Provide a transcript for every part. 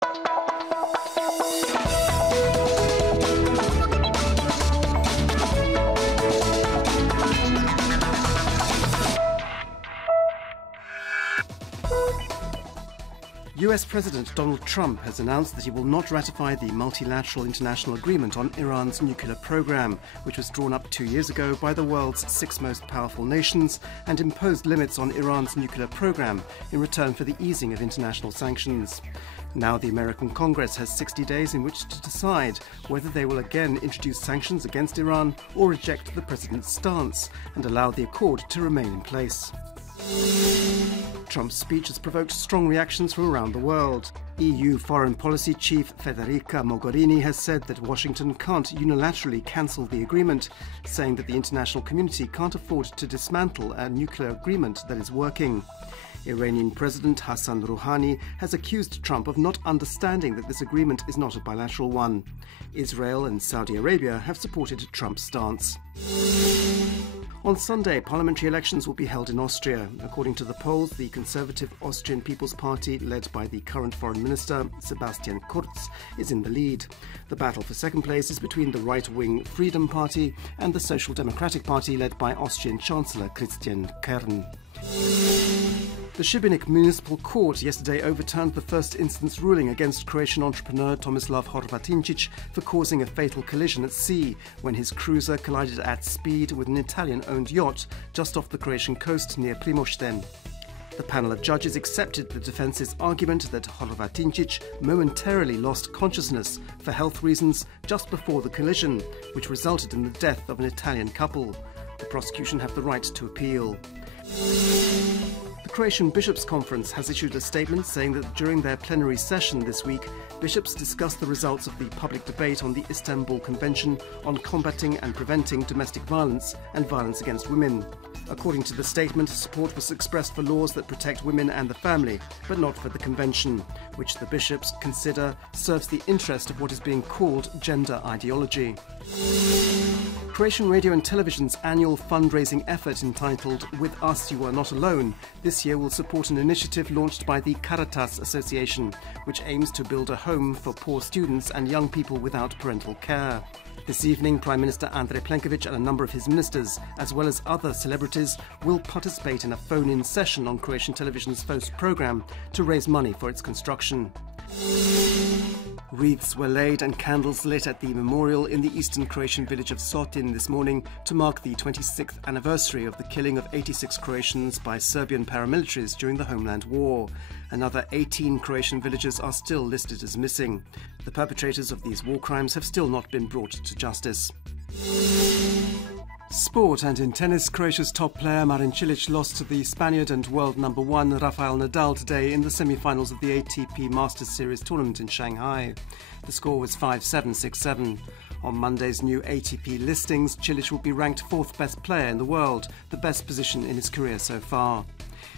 US President Donald Trump has announced that he will not ratify the multilateral international agreement on Iran's nuclear program, which was drawn up 2 years ago by the world's 6 most powerful nations and imposed limits on Iran's nuclear program in return for the easing of international sanctions. Now the American Congress has 60 days in which to decide whether they will again introduce sanctions against Iran or reject the president's stance and allow the accord to remain in place. Trump's speech has provoked strong reactions from around the world. EU Foreign Policy Chief Federica Mogherini has said that Washington can't unilaterally cancel the agreement, saying that the international community can't afford to dismantle a nuclear agreement that is working. Iranian President Hassan Rouhani has accused Trump of not understanding that this agreement is not a bilateral one. Israel and Saudi Arabia have supported Trump's stance. On Sunday, parliamentary elections will be held in Austria. According to the polls, the Conservative Austrian People's Party, led by the current Foreign Minister, Sebastian Kurz, is in the lead. The battle for second place is between the right-wing Freedom Party and the Social Democratic Party, led by Austrian Chancellor Christian Kern. The Šibenik Municipal Court yesterday overturned the first instance ruling against Croatian entrepreneur Tomislav Horvatinčić for causing a fatal collision at sea when his cruiser collided at speed with an Italian-owned yacht just off the Croatian coast near Primošten. The panel of judges accepted the defence's argument that Horvatinčić momentarily lost consciousness for health reasons just before the collision, which resulted in the death of an Italian couple. The prosecution have the right to appeal. The Croatian Bishops' Conference has issued a statement saying that during their plenary session this week, bishops discussed the results of the public debate on the Istanbul Convention on combating and preventing domestic violence and violence against women. According to the statement, support was expressed for laws that protect women and the family, but not for the convention, which the bishops consider serves the interest of what is being called gender ideology. Croatian Radio and Television's annual fundraising effort entitled With Us You Are Not Alone this year will support an initiative launched by the Caritas Association, which aims to build a home for poor students and young people without parental care. This evening, Prime Minister Andrej Plenković and a number of his ministers, as well as other celebrities, will participate in a phone-in session on Croatian Television's first programme to raise money for its construction. Wreaths were laid and candles lit at the memorial in the eastern Croatian village of Sotin this morning to mark the 26th anniversary of the killing of 86 Croatians by Serbian paramilitaries during the Homeland War. Another 18 Croatian villagers are still listed as missing. The perpetrators of these war crimes have still not been brought to justice. Sport, and in tennis, Croatia's top player Marin Cilic lost to the Spaniard and world number 1 Rafael Nadal today in the semi-finals of the ATP Masters Series tournament in Shanghai. The score was 5-7, 6-7. On Monday's new ATP listings, Cilic will be ranked 4th best player in the world, the best position in his career so far.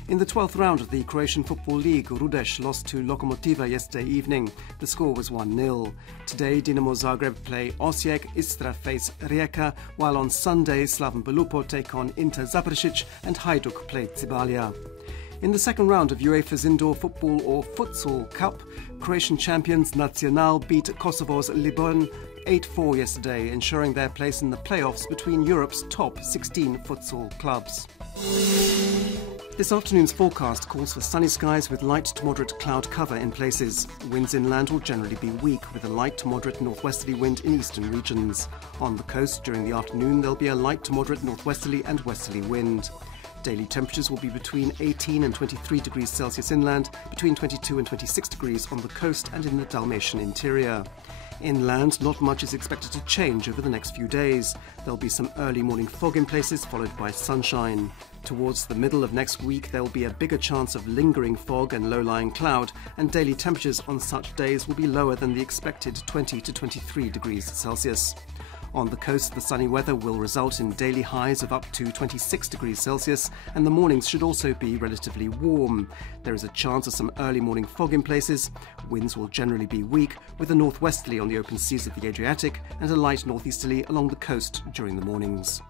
In the 12th round of the Croatian Football League, Rudeš lost to Lokomotiva yesterday evening. The score was 1-0. Today, Dinamo Zagreb play Osijek, Istra face Rijeka, while on Sunday, Slaven Belupo take on Inter Zaprešić and Hajduk play Cibalia. In the second round of UEFA's Indoor Football or Futsal Cup, Croatian champions Nacional beat Kosovo's Liburn 8-4 yesterday, ensuring their place in the playoffs between Europe's top 16 futsal clubs. This afternoon's forecast calls for sunny skies with light to moderate cloud cover in places. Winds inland will generally be weak, with a light to moderate northwesterly wind in eastern regions. On the coast during the afternoon there'll be a light to moderate northwesterly and westerly wind. Daily temperatures will be between 18 and 23 degrees Celsius inland, between 22 and 26 degrees on the coast and in the Dalmatian interior. Inland, not much is expected to change over the next few days. There'll be some early morning fog in places, followed by sunshine. Towards the middle of next week, there'll be a bigger chance of lingering fog and low-lying cloud, and daily temperatures on such days will be lower than the expected 20 to 23 degrees Celsius. On the coast, the sunny weather will result in daily highs of up to 26 degrees Celsius, and the mornings should also be relatively warm. There is a chance of some early morning fog in places. Winds will generally be weak, with a northwesterly on the open seas of the Adriatic and a light northeasterly along the coast during the mornings.